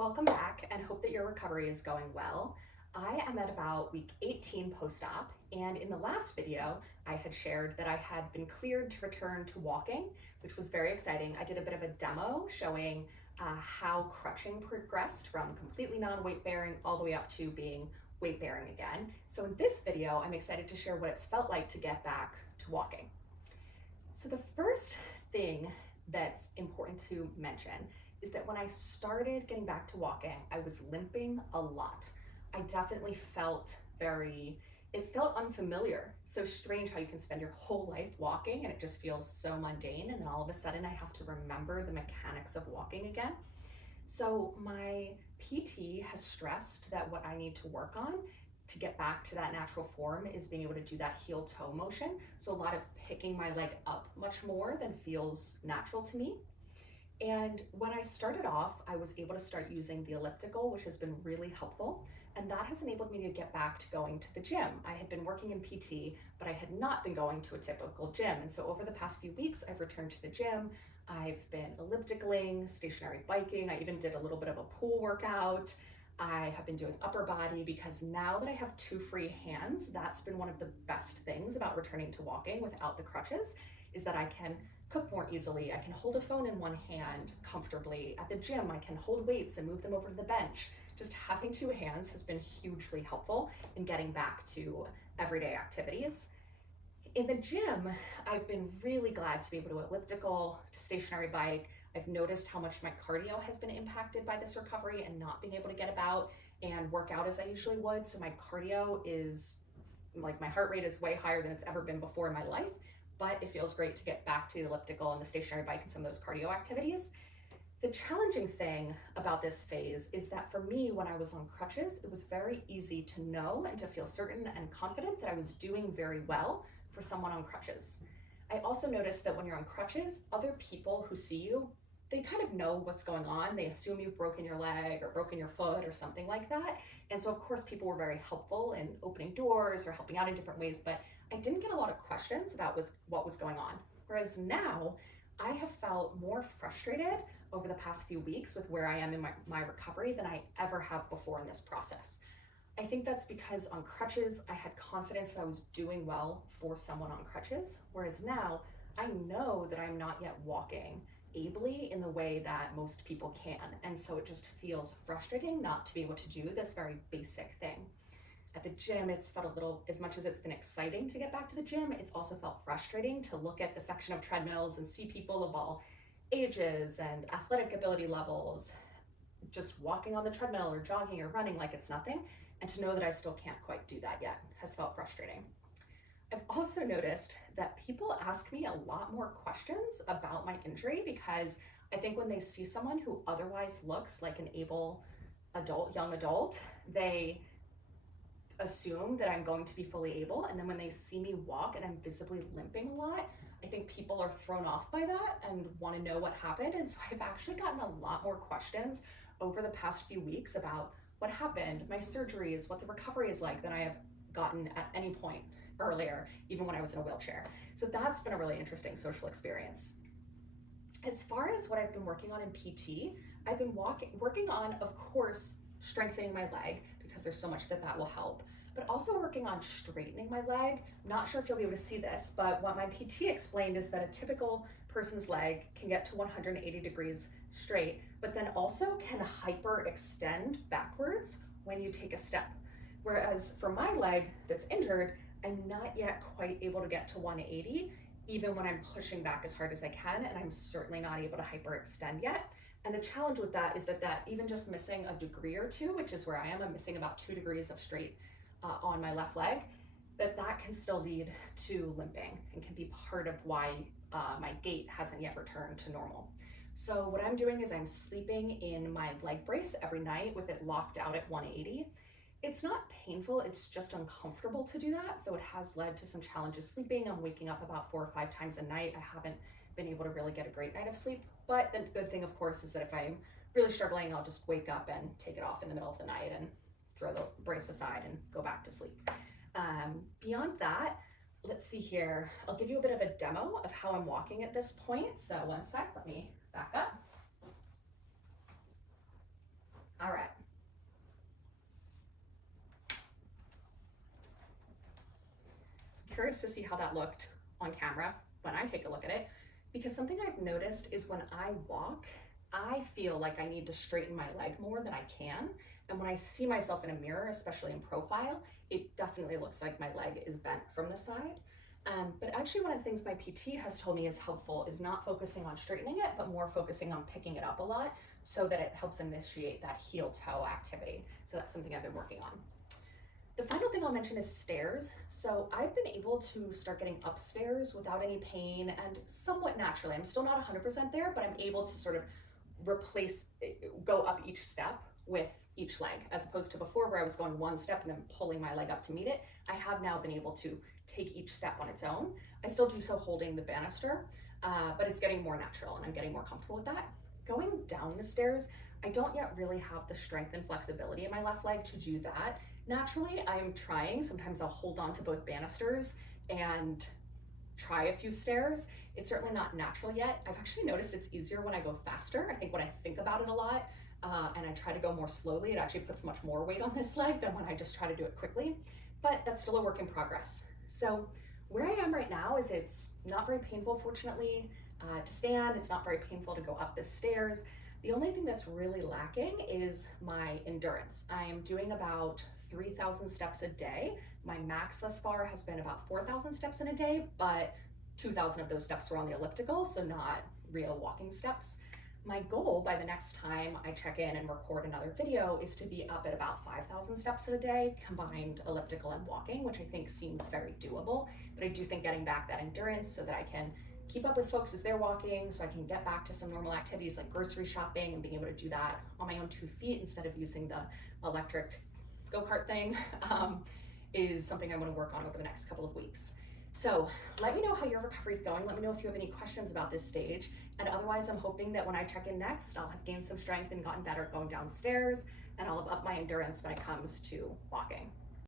Welcome back and hope that your recovery is going well. I am at about week 18 post-op, and in the last video, I had shared that I had been cleared to return to walking, which was very exciting. I did a bit of a demo showing how crutching progressed from completely non-weight bearing all the way up to being weight bearing again. So in this video, I'm excited to share what it's felt like to get back to walking. So the first thing that's important to mention is that when I started getting back to walking, I was limping a lot. I definitely felt it felt unfamiliar. It's so strange how you can spend your whole life walking and it just feels so mundane, and then all of a sudden I have to remember the mechanics of walking again. So my PT has stressed that what I need to work on to get back to that natural form is being able to do that heel toe motion. So a lot of picking my leg up much more than feels natural to me. And when I started off, I was able to start using the elliptical, which has been really helpful. And that has enabled me to get back to going to the gym. I had been working in PT, but I had not been going to a typical gym. And so over the past few weeks, I've returned to the gym. I've been ellipticaling, stationary biking. I even did a little bit of a pool workout. I have been doing upper body because now that I have two free hands, that's been one of the best things about returning to walking without the crutches, is that I can cook more easily. I can hold a phone in one hand comfortably. At the gym, I can hold weights and move them over to the bench. Just having two hands has been hugely helpful in getting back to everyday activities. In the gym, I've been really glad to be able to elliptical, to stationary bike. I've noticed how much my cardio has been impacted by this recovery and not being able to get about and work out as I usually would. So my cardio is, like, my heart rate is way higher than it's ever been before in my life, but it feels great to get back to the elliptical and the stationary bike and some of those cardio activities. The challenging thing about this phase is that for me, when I was on crutches, it was very easy to know and to feel certain and confident that I was doing very well for someone on crutches. I also noticed that when you're on crutches, other people who see you, they kind of know what's going on. They assume you've broken your leg or broken your foot or something like that. And so of course people were very helpful in opening doors or helping out in different ways, but I didn't get a lot of questions about what was going on. Whereas now I have felt more frustrated over the past few weeks with where I am in my recovery than I ever have before in this process. I think that's because on crutches, I had confidence that I was doing well for someone on crutches, whereas now I know that I'm not yet walking ably in the way that most people can. And so it just feels frustrating not to be able to do this very basic thing. At the gym, it's felt a little, as much as it's been exciting to get back to the gym, it's also felt frustrating to look at the section of treadmills and see people of all ages and athletic ability levels just walking on the treadmill or jogging or running like it's nothing, and to know that I still can't quite do that yet has felt frustrating. I've also noticed that people ask me a lot more questions about my injury because I think when they see someone who otherwise looks like an able adult, young adult, they assume that I'm going to be fully able, and then when they see me walk and I'm visibly limping a lot, I think people are thrown off by that and want to know what happened. And so I've actually gotten a lot more questions over the past few weeks about what happened, my surgeries, what the recovery is like, than I have gotten at any point earlier, even when I was in a wheelchair. So that's been a really interesting social experience. As far as what I've been working on in PT, I've been working on, of course, strengthening my leg, because there's so much that will help, but also working on straightening my leg. I'm not sure if you'll be able to see this, but what my PT explained is that a typical person's leg can get to 180 degrees straight, but then also can hyperextend backwards when you take a step. Whereas for my leg that's injured, I'm not yet quite able to get to 180, even when I'm pushing back as hard as I can, and I'm certainly not able to hyperextend yet. And the challenge with that is that even just missing a degree or two, which is where I am, I'm missing about 2 degrees of straight on my left leg, that can still lead to limping and can be part of why my gait hasn't yet returned to normal. So what I'm doing is I'm sleeping in my leg brace every night with it locked out at 180. It's not painful, it's just uncomfortable to do that. So it has led to some challenges sleeping. I'm waking up about 4 or 5 times a night. I haven't been able to really get a great night of sleep. But the good thing, of course, is that if I'm really struggling, I'll just wake up and take it off in the middle of the night and throw the brace aside and go back to sleep. Beyond that, let's see here. I'll give you a bit of a demo of how I'm walking at this point. So one sec, let me back up. All right. So I'm curious to see how that looked on camera when I take a look at it, because something I've noticed is when I walk, I feel like I need to straighten my leg more than I can. And when I see myself in a mirror, especially in profile, it definitely looks like my leg is bent from the side. But actually one of the things my PT has told me is helpful is not focusing on straightening it, but more focusing on picking it up a lot so that it helps initiate that heel toe activity. So that's something I've been working on. The final thing I'll mention is stairs. So I've been able to start getting upstairs without any pain and somewhat naturally. I'm still not 100% there, but I'm able to sort of go up each step with each leg, as opposed to before where I was going one step and then pulling my leg up to meet it. I have now been able to take each step on its own. I still do so holding the banister, but it's getting more natural and I'm getting more comfortable with that. Going down the stairs, I don't yet really have the strength and flexibility in my left leg to do that. Naturally, I'm trying. Sometimes I'll hold on to both banisters and try a few stairs. It's certainly not natural yet. I've actually noticed it's easier when I go faster. I think when I think about it a lot and I try to go more slowly, it actually puts much more weight on this leg than when I just try to do it quickly, but that's still a work in progress. So where I am right now is it's not very painful, fortunately, to stand. It's not very painful to go up the stairs. The only thing that's really lacking is my endurance. I'm doing about 3,000 steps a day. My max thus far has been about 4,000 steps in a day, but 2,000 of those steps were on the elliptical, so not real walking steps. My goal by the next time I check in and record another video is to be up at about 5,000 steps in a day, combined elliptical and walking, which I think seems very doable. But I do think getting back that endurance so that I can keep up with folks as they're walking, so I can get back to some normal activities like grocery shopping and being able to do that on my own 2 feet instead of using the electric go-kart thing, is something I'm going to work on over the next couple of weeks. So let me know how your recovery is going. Let me know if you have any questions about this stage. And otherwise, I'm hoping that when I check in next, I'll have gained some strength and gotten better at going downstairs, and I'll have upped my endurance when it comes to walking.